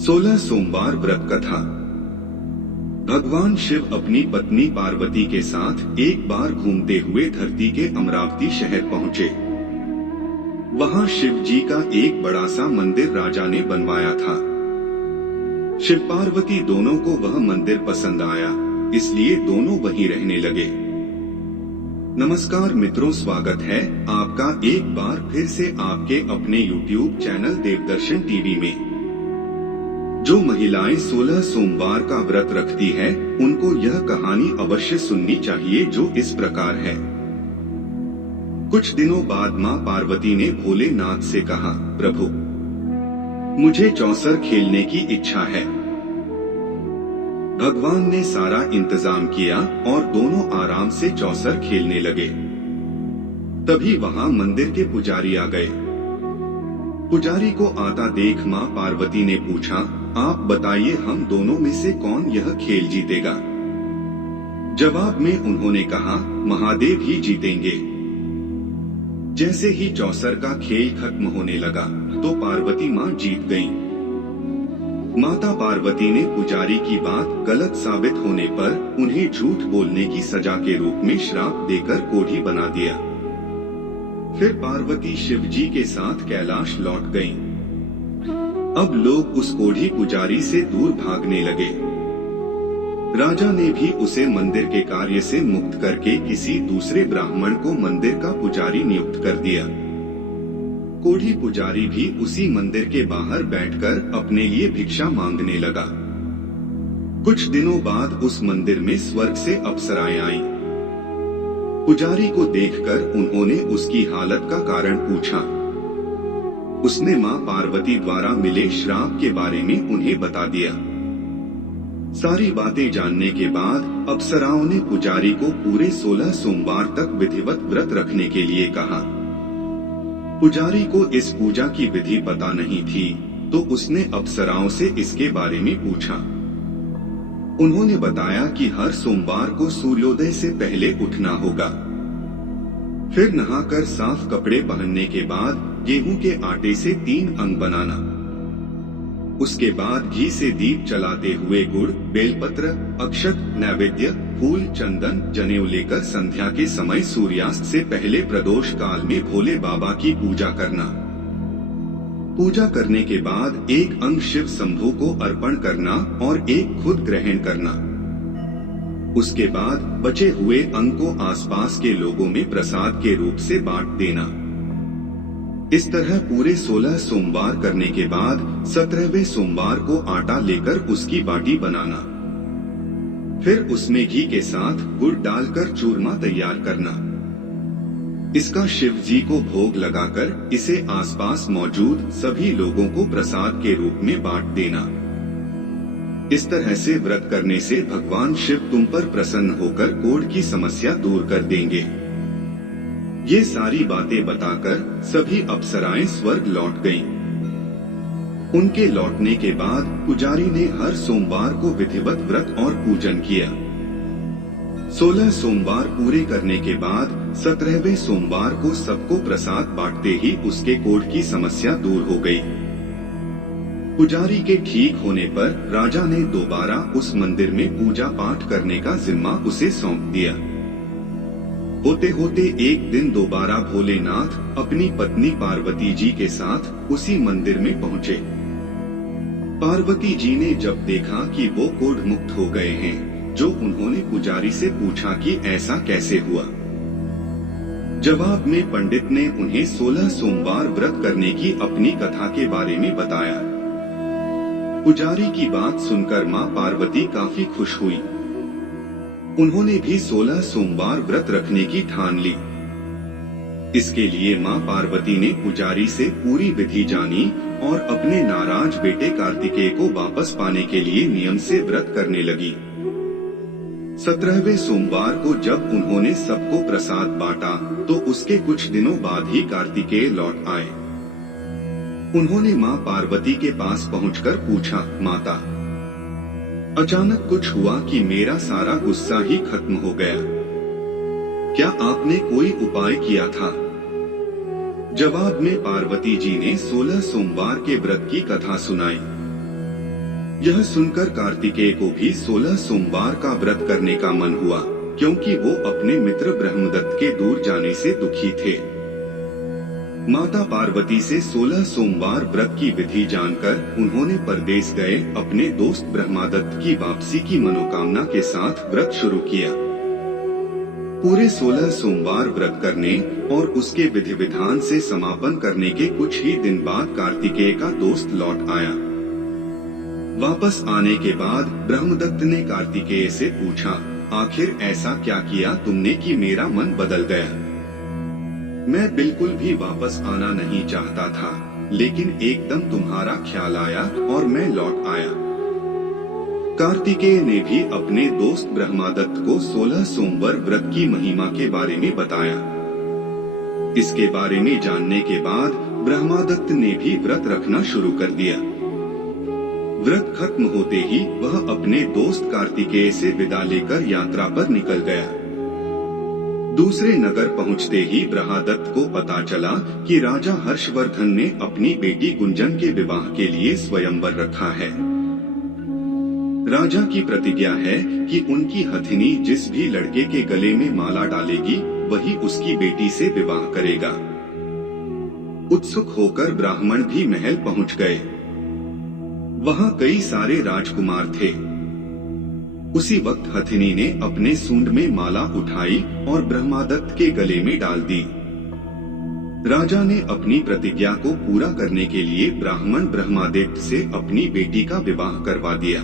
16 सोमवार व्रत कथा। भगवान शिव अपनी पत्नी पार्वती के साथ एक बार घूमते हुए धरती के अमरावती शहर पहुँचे। वहाँ शिव जी का एक बड़ा सा मंदिर राजा ने बनवाया था। शिव पार्वती दोनों को वह मंदिर पसंद आया, इसलिए दोनों वहीं रहने लगे। नमस्कार मित्रों, स्वागत है आपका एक बार फिर से आपके अपने YouTube चैनल देवदर्शन टीवी में। जो महिलाएं 16 सोमवार का व्रत रखती है, उनको यह कहानी अवश्य सुननी चाहिए, जो इस प्रकार है। कुछ दिनों बाद मां पार्वती ने भोलेनाथ से कहा, प्रभु, मुझे चौसर खेलने की इच्छा है। भगवान ने सारा इंतजाम किया और दोनों आराम से चौसर खेलने लगे। तभी वहां मंदिर के पुजारी आ गए। पुजारी को आता देख मां पार्वती ने पूछा, आप बताइए, हम दोनों में से कौन यह खेल जीतेगा? जवाब में उन्होंने कहा, महादेव ही जीतेंगे। जैसे ही चौसर का खेल खत्म होने लगा तो पार्वती मां जीत गईं। माता पार्वती ने पुजारी की बात गलत साबित होने पर उन्हें झूठ बोलने की सजा के रूप में श्राप देकर कोढ़ी बना दिया। फिर पार्वती शिव जी के साथ कैलाश लौट गईं। अब लोग उस कोढ़ी पुजारी से दूर भागने लगे। राजा ने भी उसे मंदिर के कार्य से मुक्त करके किसी दूसरे ब्राह्मण को मंदिर का पुजारी नियुक्त कर दिया। कोढ़ी पुजारी भी उसी मंदिर के बाहर बैठकर अपने लिए भिक्षा मांगने लगा। कुछ दिनों बाद उस मंदिर में स्वर्ग से अप्सराएं आईं। पुजारी को देखकर उन्होंने उसकी हालत का कारण पूछा। उसने मां पार्वती द्वारा मिले श्राप के बारे में उन्हें बता दिया। सारी बातें जानने के बाद अप्सराओं ने पुजारी को पूरे 16 सोमवार तक विधिवत व्रत रखने के लिए कहा। पुजारी को इस पूजा की विधि पता नहीं थी, तो उसने अप्सराओं से इसके बारे में पूछा। उन्होंने बताया कि हर सोमवार को सूर्योदय से पहले उठना होगा। फिर नहाकर साफ कपड़े पहनने के बाद गेहूं के आटे से 3 अंग बनाना। उसके बाद घी से दीप जलाते हुए गुड़, बेलपत्र, अक्षत, नैवेद्य, फूल, चंदन, जनेऊ लेकर संध्या के समय सूर्यास्त से पहले प्रदोष काल में भोले बाबा की पूजा करना। पूजा करने के बाद एक अंग शिव शंभू को अर्पण करना और एक खुद ग्रहण करना। उसके बाद बचे हुए अंग को आसपास के लोगों में प्रसाद के रूप से बांट देना। इस तरह पूरे 16 सोमवार करने के बाद 17वें सोमवार को आटा लेकर उसकी बाटी बनाना। फिर उसमें घी के साथ गुड़ डालकर चूरमा तैयार करना। इसका शिव जी को भोग लगाकर इसे आसपास मौजूद सभी लोगों को प्रसाद के रूप में बांट देना। इस तरह से व्रत करने से भगवान शिव तुम पर प्रसन्न होकर कोढ़ की समस्या दूर कर देंगे। ये सारी बातें बताकर सभी अप्सराएं स्वर्ग लौट गईं। उनके लौटने के बाद पुजारी ने हर सोमवार को विधिवत व्रत और पूजन किया। 16 सोमवार पूरे करने के बाद 17वें सोमवार को सबको प्रसाद बांटते ही उसके कोढ़ की समस्या दूर हो गई। पुजारी के ठीक होने पर राजा ने दोबारा उस मंदिर में पूजा पाठ करने का जिम्मा उसे सौंप दिया। होते होते एक दिन दोबारा भोलेनाथ अपनी पत्नी पार्वती जी के साथ उसी मंदिर में पहुँचे। पार्वती जी ने जब देखा कि वो कोढ़ मुक्त हो गए हैं, जो उन्होंने पुजारी से पूछा कि ऐसा कैसे हुआ। जवाब में पंडित ने उन्हें 16 सोमवार व्रत करने की अपनी कथा के बारे में बताया। पुजारी की बात सुनकर मां पार्वती काफी खुश हुई। उन्होंने भी 16 सोमवार व्रत रखने की ठान ली। इसके लिए मां पार्वती ने पुजारी से पूरी विधि जानी और अपने नाराज बेटे कार्तिकेय को वापस पाने के लिए नियम से व्रत करने लगी। 17वें सोमवार को जब उन्होंने सबको प्रसाद बांटा तो उसके कुछ दिनों बाद ही कार्तिकेय लौट आए। उन्होंने मां पार्वती के पास पहुंचकर पूछा, माता, अचानक कुछ हुआ कि मेरा सारा गुस्सा ही खत्म हो गया। क्या आपने कोई उपाय किया था? जवाब में पार्वती जी ने 16 सोमवार के व्रत की कथा सुनाई। यह सुनकर कार्तिकेय को भी 16 सोमवार का व्रत करने का मन हुआ, क्योंकि वो अपने मित्र ब्रह्मदत्त के दूर जाने से दुखी थे। माता पार्वती से 16 सोमवार व्रत की विधि जानकर उन्होंने परदेश गए अपने दोस्त ब्रह्मदत्त की वापसी की मनोकामना के साथ व्रत शुरू किया। पूरे 16 सोमवार व्रत करने और उसके विधि विधान से समापन करने के कुछ ही दिन बाद कार्तिकेय का दोस्त लौट आया। वापस आने के बाद ब्रह्मदत्त ने कार्तिकेय से पूछा, आखिर ऐसा क्या किया तुमने कि मेरा मन बदल गया? मैं बिल्कुल भी वापस आना नहीं चाहता था, लेकिन एकदम तुम्हारा ख्याल आया और मैं लौट आया। कार्तिकेय ने भी अपने दोस्त ब्रह्मदत्त को 16 सोमवार व्रत की महिमा के बारे में बताया। इसके बारे में जानने के बाद ब्रह्मदत्त ने भी व्रत रखना शुरू कर दिया। व्रत खत्म होते ही वह अपने दोस्त कार्तिकेय से विदा लेकर यात्रा पर निकल गया। दूसरे नगर पहुंचते ही ब्रह्मदत्त को पता चला कि राजा हर्षवर्धन ने अपनी बेटी गुंजन के विवाह के लिए स्वयंवर रखा है। राजा की प्रतिज्ञा है कि उनकी हथिनी जिस भी लड़के के गले में माला डालेगी वही उसकी बेटी से विवाह करेगा। उत्सुक होकर ब्राह्मण भी महल पहुंच गए। वहां कई सारे राजकुमार थे। उसी वक्त हथिनी ने अपने सूंड में माला उठाई और ब्रह्मदत्त के गले में डाल दी। राजा ने अपनी प्रतिज्ञा को पूरा करने के लिए ब्राह्मण ब्रह्मदत्त से अपनी बेटी का विवाह करवा दिया।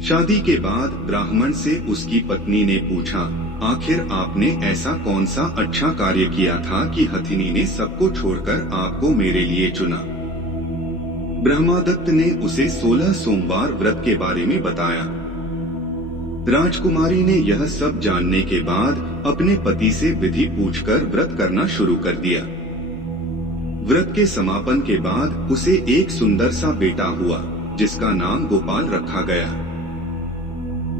शादी के बाद ब्राह्मण से उसकी पत्नी ने पूछा, आखिर आपने ऐसा कौन सा अच्छा कार्य किया था कि हथिनी ने सबको छोड़कर आपको मेरे लिए चुना? ब्रह्मदत्त ने उसे 16 सोमवार व्रत के बारे में बताया। राजकुमारी ने यह सब जानने के बाद अपने पति से विधि पूछकर व्रत करना शुरू कर दिया। व्रत के समापन के बाद उसे एक सुंदर सा बेटा हुआ, जिसका नाम गोपाल रखा गया।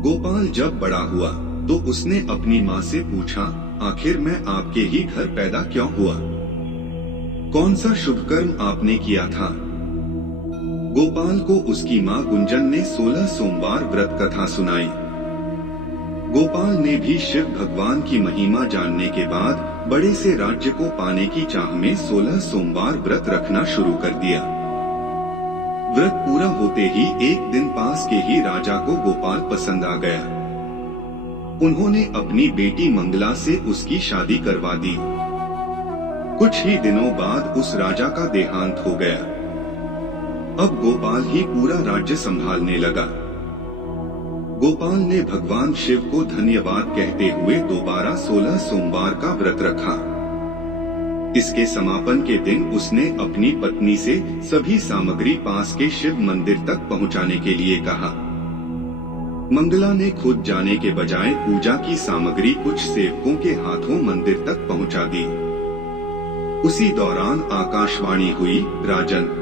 गोपाल जब बड़ा हुआ तो उसने अपनी माँ से पूछा, आखिर मैं आपके ही घर पैदा क्यों हुआ? कौन सा शुभ कर्म आपने किया था? गोपाल को उसकी माँ गुंजन ने 16 सोमवार व्रत कथा सुनाई। गोपाल ने भी शिव भगवान की महिमा जानने के बाद बड़े से राज्य को पाने की चाह में 16 सोमवार व्रत रखना शुरू कर दिया। व्रत पूरा होते ही एक दिन पास के ही राजा को गोपाल पसंद आ गया। उन्होंने अपनी बेटी मंगला से उसकी शादी करवा दी। कुछ ही दिनों बाद उस राजा का देहांत हो गया। अब गोपाल ही पूरा राज्य संभालने लगा। गोपाल ने भगवान शिव को धन्यवाद कहते हुए दोबारा 16 सोमवार का व्रत रखा। इसके समापन के दिन उसने अपनी पत्नी से सभी सामग्री पास के शिव मंदिर तक पहुंचाने के लिए कहा। मंगला ने खुद जाने के बजाय पूजा की सामग्री कुछ सेवकों के हाथों मंदिर तक पहुंचा दी। उसी दौरान आकाशवाणी हुई, राजन,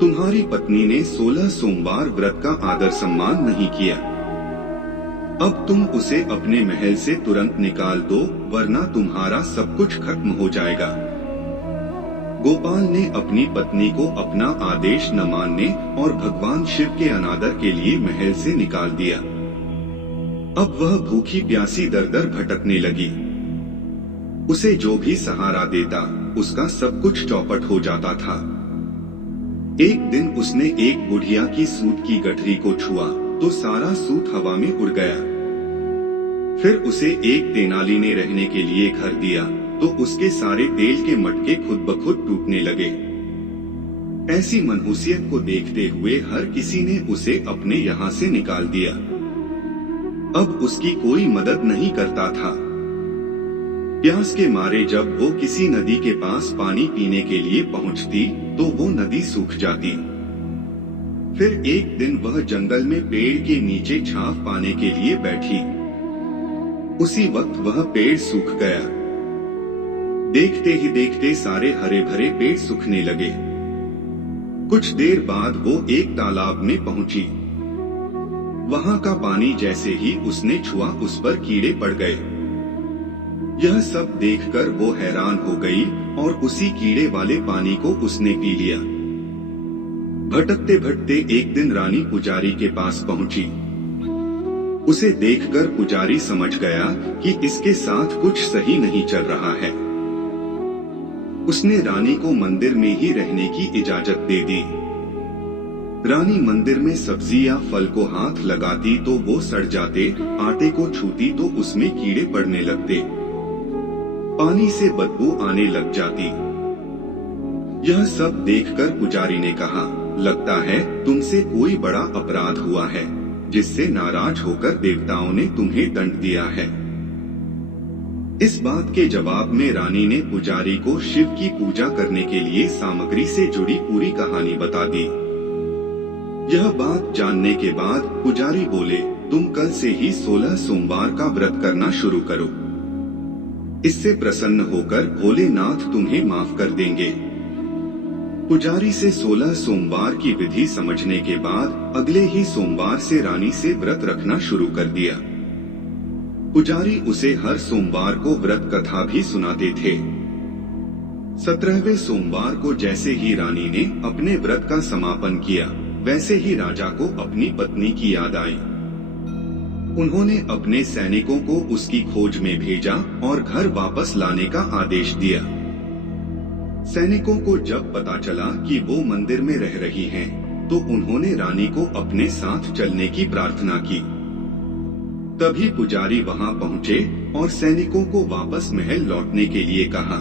तुम्हारी पत्नी ने 16 सोमवार व्रत का आदर सम्मान नहीं किया। अब तुम उसे अपने महल से तुरंत निकाल दो, वरना तुम्हारा सब कुछ खत्म हो जाएगा। गोपाल ने अपनी पत्नी को अपना आदेश न मानने और भगवान शिव के अनादर के लिए महल से निकाल दिया। अब वह भूखी प्यासी दर दर भटकने लगी। उसे जो भी सहारा देता उसका सब कुछ चौपट हो जाता था। एक दिन उसने एक बुढ़िया की सूत की गठरी को छुआ तो सारा सूत हवा में उड़ गया। फिर उसे एक तेनाली ने रहने के लिए घर दिया तो उसके सारे तेल के मटके खुद ब खुद टूटने लगे। ऐसी मनहूसियत को देखते हुए हर किसी ने उसे अपने यहाँ से निकाल दिया। अब उसकी कोई मदद नहीं करता था। प्यास के मारे जब वो किसी नदी के पास पानी पीने के लिए पहुंचती तो वो नदी सूख जाती। फिर एक दिन वह जंगल में पेड़ के नीचे छांव पाने के लिए बैठी। उसी वक्त वह पेड़ सूख गया। देखते ही देखते सारे हरे भरे पेड़ सूखने लगे। कुछ देर बाद वो एक तालाब में पहुंची। वहां का पानी जैसे ही उसने छुआ उस पर कीड़े पड़ गए। यह सब देखकर वो हैरान हो गई और उसी कीड़े वाले पानी को उसने पी लिया। भटकते भटकते एक दिन रानी पुजारी के पास पहुंची। उसे देखकर पुजारी समझ गया कि इसके साथ कुछ सही नहीं चल रहा है। उसने रानी को मंदिर में ही रहने की इजाजत दे दी। रानी मंदिर में सब्जी या फल को हाथ लगाती तो वो सड़ जाते, आटे को छूती तो उसमें कीड़े पड़ने लगते, पानी से बदबू आने लग जाती। यह सब देखकर पुजारी ने कहा, लगता है तुमसे कोई बड़ा अपराध हुआ है, जिससे नाराज होकर देवताओं ने तुम्हें दंड दिया है। इस बात के जवाब में रानी ने पुजारी को शिव की पूजा करने के लिए सामग्री से जुड़ी पूरी कहानी बता दी। यह बात जानने के बाद पुजारी बोले, तुम कल से ही 16 सोमवार का व्रत करना शुरू करो। इससे प्रसन्न होकर भोलेनाथ तुम्हें माफ कर देंगे। पुजारी से 16 सोमवार की विधि समझने के बाद अगले ही सोमवार से रानी से व्रत रखना शुरू कर दिया। पुजारी उसे हर सोमवार को व्रत कथा भी सुनाते थे। 17वें सोमवार को जैसे ही रानी ने अपने व्रत का समापन किया, वैसे ही राजा को अपनी पत्नी की याद आई। उन्होंने अपने सैनिकों को उसकी खोज में भेजा और घर वापस लाने का आदेश दिया। सैनिकों को जब पता चला कि वो मंदिर में रह रही हैं, तो उन्होंने रानी को अपने साथ चलने की प्रार्थना की। तभी पुजारी वहां पहुंचे और सैनिकों को वापस महल लौटने के लिए कहा।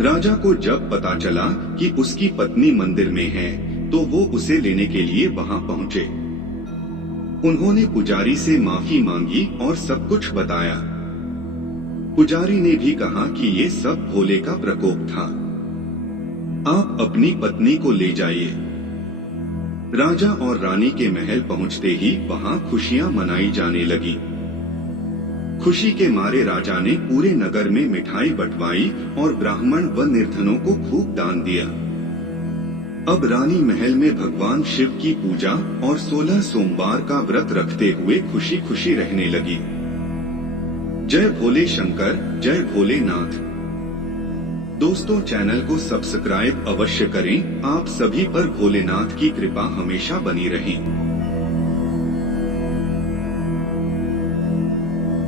राजा को जब पता चला कि उसकी पत्नी मंदिर में है, तो वो उसे लेने के लिए वहां पहुंचे। उन्होंने पुजारी से माफी मांगी और सब कुछ बताया। पुजारी ने भी कहा कि ये सब भोले का प्रकोप था, आप अपनी पत्नी को ले जाइए। राजा और रानी के महल पहुंचते ही वहां खुशियां मनाई जाने लगी। खुशी के मारे राजा ने पूरे नगर में मिठाई बंटवाई और ब्राह्मण व निर्धनों को खूब दान दिया। अब रानी महल में भगवान शिव की पूजा और 16 सोमवार का व्रत रखते हुए खुशी खुशी रहने लगी। जय भोले शंकर, जय भोलेनाथ। दोस्तों, चैनल को सब्सक्राइब अवश्य करें। आप सभी पर भोलेनाथ की कृपा हमेशा बनी रहे।